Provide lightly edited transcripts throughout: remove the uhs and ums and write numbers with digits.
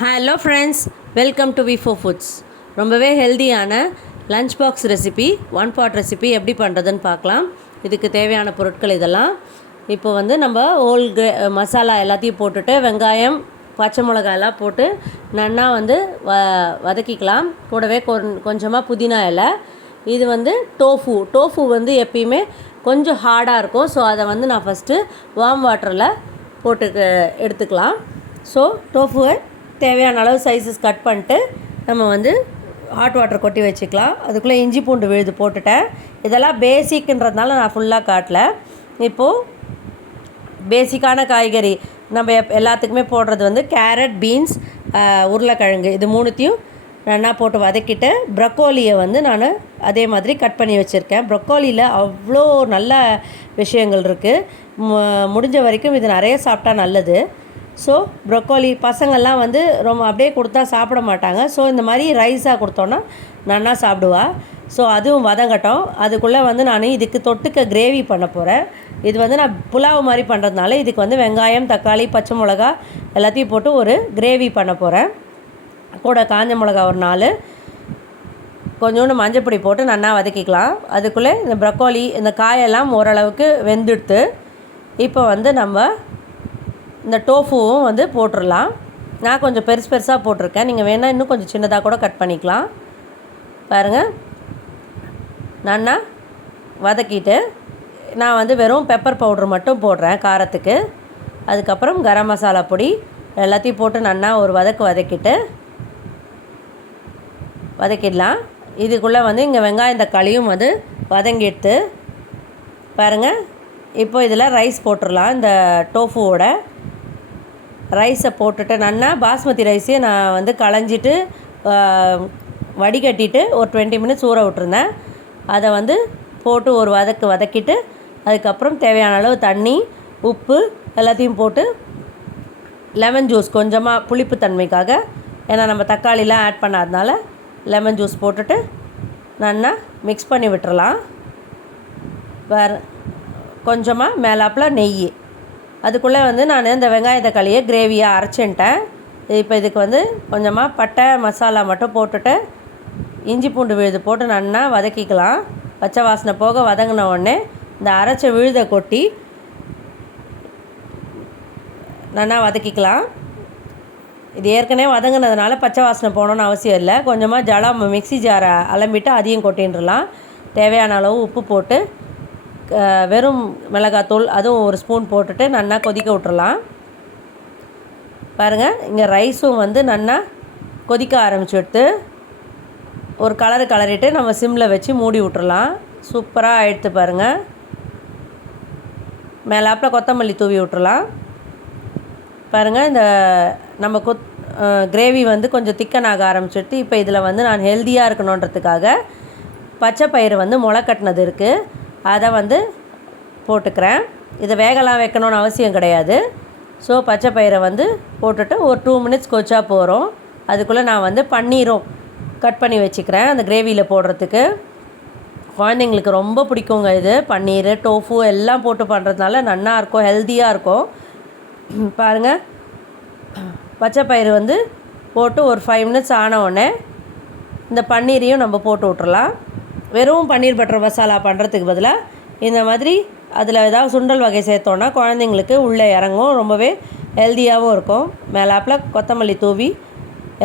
Hello friends, welcome to V4 foods. ரொம்பவே ஹெல்தியான lunch box recipe, one pot recipe எப்படி பண்ணுறதுன்னு பார்க்கலாம். இதுக்கு தேவையான பொருட்கள் இதெல்லாம். இப்போ நம்ம ஹோல் மசாலா எல்லாத்தையும் போட்டுட்டு வெங்காயம் பச்சை மிளகாயெல்லாம் போட்டு நன்னா வதக்கிக்கலாம். கூடவே கொஞ்சமாக புதினா இலை. இது டோஃபு எப்பயுமே கொஞ்சம் ஹார்டாக இருக்கும். ஸோ அதை நான் ஃபஸ்ட்டு வார்ம் வாட்டரில் போட்டு எடுத்துக்கலாம். ஸோ டோஃபுவை தேவையான அளவு சைஸஸ் கட் பண்ணிட்டு நம்ம ஹாட் வாட்டர் கொட்டி வச்சுக்கலாம். அதுக்குள்ளே இஞ்சி பூண்டு விழுது போட்டுட்டேன். இதெல்லாம் பேசிக்ன்றதுனால நான் ஃபுல்லாக காட்டல. இப்போது பேசிக்கான காய்கறி நம்ம எல்லாத்துக்குமே போடுறது கேரட், பீன்ஸ், உருளைக்கிழங்கு, இது மூணுத்தையும் நல்லா போட்டு வதக்கிட்டு ப்ரக்கோலியை நான் அதே மாதிரி கட் பண்ணி வச்சுருக்கேன். ப்ரக்கோலியில் அவ்வளோ நல்ல விஷயங்கள் இருக்குது. முடிஞ்ச வரைக்கும் இது நிறைய சாப்பிட்டா நல்லது. ஸோ ப்ரொக்கோலி பசங்கள்லாம் ரொம்ப அப்படியே கொடுத்தா சாப்பிட மாட்டாங்க. ஸோ இந்த மாதிரி ரைஸாக கொடுத்தோன்னா நல்லா சாப்பிடுவா. ஸோ அதுவும் வதங்கட்டும். அதுக்குள்ளே நான் இதுக்கு தொட்டுக்க கிரேவி பண்ண போகிறேன். இது நான் புலாவ் மாதிரி பண்ணுறதுனால இதுக்கு வெங்காயம், தக்காளி, பச்சை மிளகா எல்லாத்தையும் போட்டு ஒரு கிரேவி பண்ண போகிறேன். கூட காஞ்ச மிளகா ஒரு 4, கொஞ்சோண்டு மஞ்சப்பொடி போட்டு நல்லா வதக்கிக்கலாம். அதுக்குள்ளே இந்த ப்ரக்கோலி, இந்த காயெல்லாம் ஓரளவுக்கு வெந்துடுத்து. இப்போ நம்ம இந்த டோஃபுவும் போட்டுடலாம். நான் கொஞ்சம் பெருசாக போட்டிருக்கேன். நீங்கள் வேணால் இன்னும் கொஞ்சம் சின்னதாக கூட கட் பண்ணிக்கலாம். பாருங்கள், நல்லா வதக்கிட்டு நான் வெறும் பெப்பர் பவுட்ரு மட்டும் போடுறேன் காரத்துக்கு. அதுக்கப்புறம் கரம் மசாலா பொடி எல்லாத்தையும் போட்டு நல்லா ஒரு வதக்கிடலாம். இதுக்குள்ளே இங்கே வெங்காயம் தக்காளியும் வதங்கிடுத்து. பாருங்கள், இப்போ இதில் ரைஸ் போட்டுடலாம். இந்த டோஃபுவோட ரைஸை போட்டுட்டு நல்லா பாஸ்மதி ரைஸையும் நான் களைஞ்சிட்டு வடிகட்டிட்டு ஒரு 20 மினிட்ஸ் ஊற விட்டுருந்தேன். அதை போட்டு ஒரு வதக்கிட்டு அதுக்கப்புறம் தேவையான அளவு தண்ணி, உப்பு எல்லாத்தையும் போட்டு லெமன் ஜூஸ் கொஞ்சமாக புளிப்பு தன்மைக்காக, ஏன்னா நம்ம தக்காளிலாம் ஆட் பண்ணாதனால லெமன் ஜூஸ் போட்டுட்டு நல்லா மிக்ஸ் பண்ணி விட்டுறலாம். வேறு கொஞ்சமாக மேலாப்பில் நெய். அதுக்குள்ளே நான் இந்த வெங்காய தக்காளியை கிரேவியாக அரைச்சின்ட்டேன். இப்போ இதுக்கு கொஞ்சமாக பட்டை மசாலா மட்டும் போட்டுட்டு இஞ்சி பூண்டு விழுது போட்டு நல்லா வதக்கிக்கலாம். பச்சை வாசனை போக வதங்கின உடனே இந்த அரைச்ச விழுதை கொட்டி நல்லா வதக்கிக்கலாம். இது ஏற்கனவே வதங்கினதுனால பச்சை வாசனை போகணுன்னு அவசியம் இல்லை. கொஞ்சமாக மிக்ஸி ஜாரை அலம்பிட்டு அதையும் கொட்டின்றலாம். தேவையான அளவு உப்பு போட்டு வெறும் மிளகாத்தூள் அதுவும் ஒரு ஸ்பூன் போட்டுட்டு நல்லா கொதிக்க விட்டுறலாம். பாருங்கள், இங்கே ரைஸும் நல்லா கொதிக்க ஆரம்பிச்சுட்டு ஒரு கலரிட்டு நம்ம சிம்மில் வச்சு மூடி விட்டுறலாம். சூப்பராக ஆகிடுத்து பாருங்கள். மேலாப்பில் கொத்தமல்லி தூவி விட்டுறலாம். பாருங்கள், இந்த நம்ம கிரேவி கொஞ்சம் திக்கனாக ஆரம்பிச்சுட்டு இப்போ இதில் நான் ஹெல்த்தியாக இருக்கணுன்றதுக்காக பச்சை பயிறு முளை கட்டினது இருக்குது, அதை போட்டுக்கிறேன். இதை வேகலாம் வைக்கணும்னு அவசியம் கிடையாது. ஸோ பச்சை பயிரை போட்டுட்டு ஒரு 2 மினிட்ஸ் கொச்சா போகிறோம். அதுக்குள்ளே நான் பன்னீரும் கட் பண்ணி வச்சுக்கிறேன் அந்த கிரேவியில் போடுறதுக்கு. குழந்தைங்களுக்கு ரொம்ப பிடிக்குங்க. இது பன்னீர், டோஃபு எல்லாம் போட்டு பண்ணுறதுனால நல்லா இருக்கும், ஹெல்த்தியாக இருக்கும். பாருங்கள், பச்சை பயிறு போட்டு ஒரு 5 மினிட்ஸ் ஆனவுடனே இந்த பன்னீரையும் நம்ம போட்டு விட்றலாம். வெறும் பன்னீர் பட்டர் மசாலா பண்ணுறதுக்கு பதிலாக இந்த மாதிரி அதில் ஏதாவது சுண்டல் வகை சேர்த்தோன்னா குழந்தைங்களுக்கு உள்ளே இறங்கும், ரொம்பவே ஹெல்த்தியாகவும் இருக்கும். மேலாப்பில் கொத்தமல்லி தூவி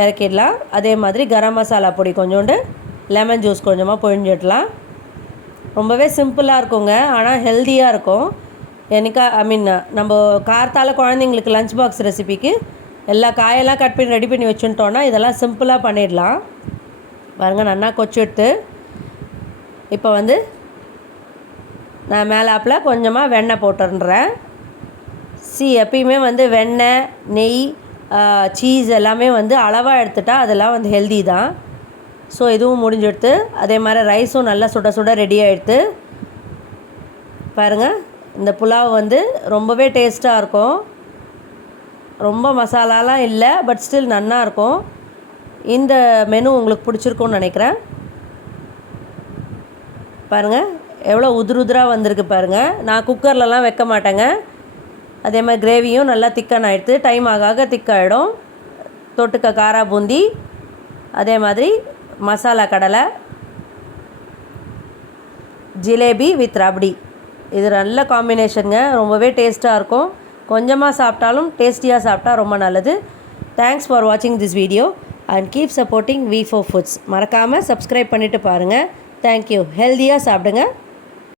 இறக்கிடலாம். அதே மாதிரி கரம் மசாலா பொடி கொஞ்சோண்டு, லெமன் ஜூஸ் கொஞ்சமாக பொழிஞ்சிடலாம். ரொம்பவே சிம்பிளாக இருக்குங்க, ஆனால் ஹெல்த்தியாக இருக்கும். நம்ம காரத்தால் குழந்தைங்களுக்கு லஞ்ச் பாக்ஸ் ரெசிபிக்கு எல்லா காயெல்லாம் கட் பண்ணி ரெடி பண்ணி வச்சுட்டோன்னா இதெல்லாம் சிம்பிளாக பண்ணிடலாம். பாருங்கள், நல்லா கொச்சிட்டு இப்போ நான் மேலாப்பில் கொஞ்சமாக வெண்ணெய் போட்டுன்றேன். எப்பயுமே வெண்ணெய், நெய், சீஸ் எல்லாமே அளவாக எடுத்துட்டா அதெல்லாம் ஹெல்தி தான். ஸோ இதுவும் முடிஞ்செடுத்து அதே மாதிரி ரைஸும் நல்லா சுட சுட ரெடி ஆகிடுது. பாருங்கள், இந்த புலாவ் ரொம்பவே டேஸ்ட்டாக இருக்கும். ரொம்ப மசாலாலாம் இல்லை, பட் ஸ்டில் நல்லா இருக்கும். இந்த மெனு உங்களுக்கு பிடிச்சிருக்குன்னு நினைக்கிறேன். பாருங்கள், எவ்வளோ உதிராக வந்திருக்கு பாருங்கள். நான் குக்கர்லலாம் வைக்க மாட்டேங்க. அதே மாதிரி கிரேவியும் நல்லா திக்கன் ஆகிடுது. டைம் ஆக திக்காகிடும். தொட்டுக்க காரா பூந்தி, அதே மாதிரி மசாலா கடலை, ஜிலேபி வித் ரப்டி. இது நல்ல காம்பினேஷனுங்க, ரொம்பவே டேஸ்ட்டாக இருக்கும். கொஞ்சமாக சாப்பிட்டாலும் டேஸ்டியாக சாப்பிட்டா ரொம்ப நல்லது. தேங்க்ஸ் ஃபார் வாட்சிங் this video and keep supporting V4 foods. மறக்காமல் சப்ஸ்கிரைப் பண்ணிவிட்டு பாருங்கள். தேங்க்யூ. ஹெல்த்தியாக சாப்பிடுங்க.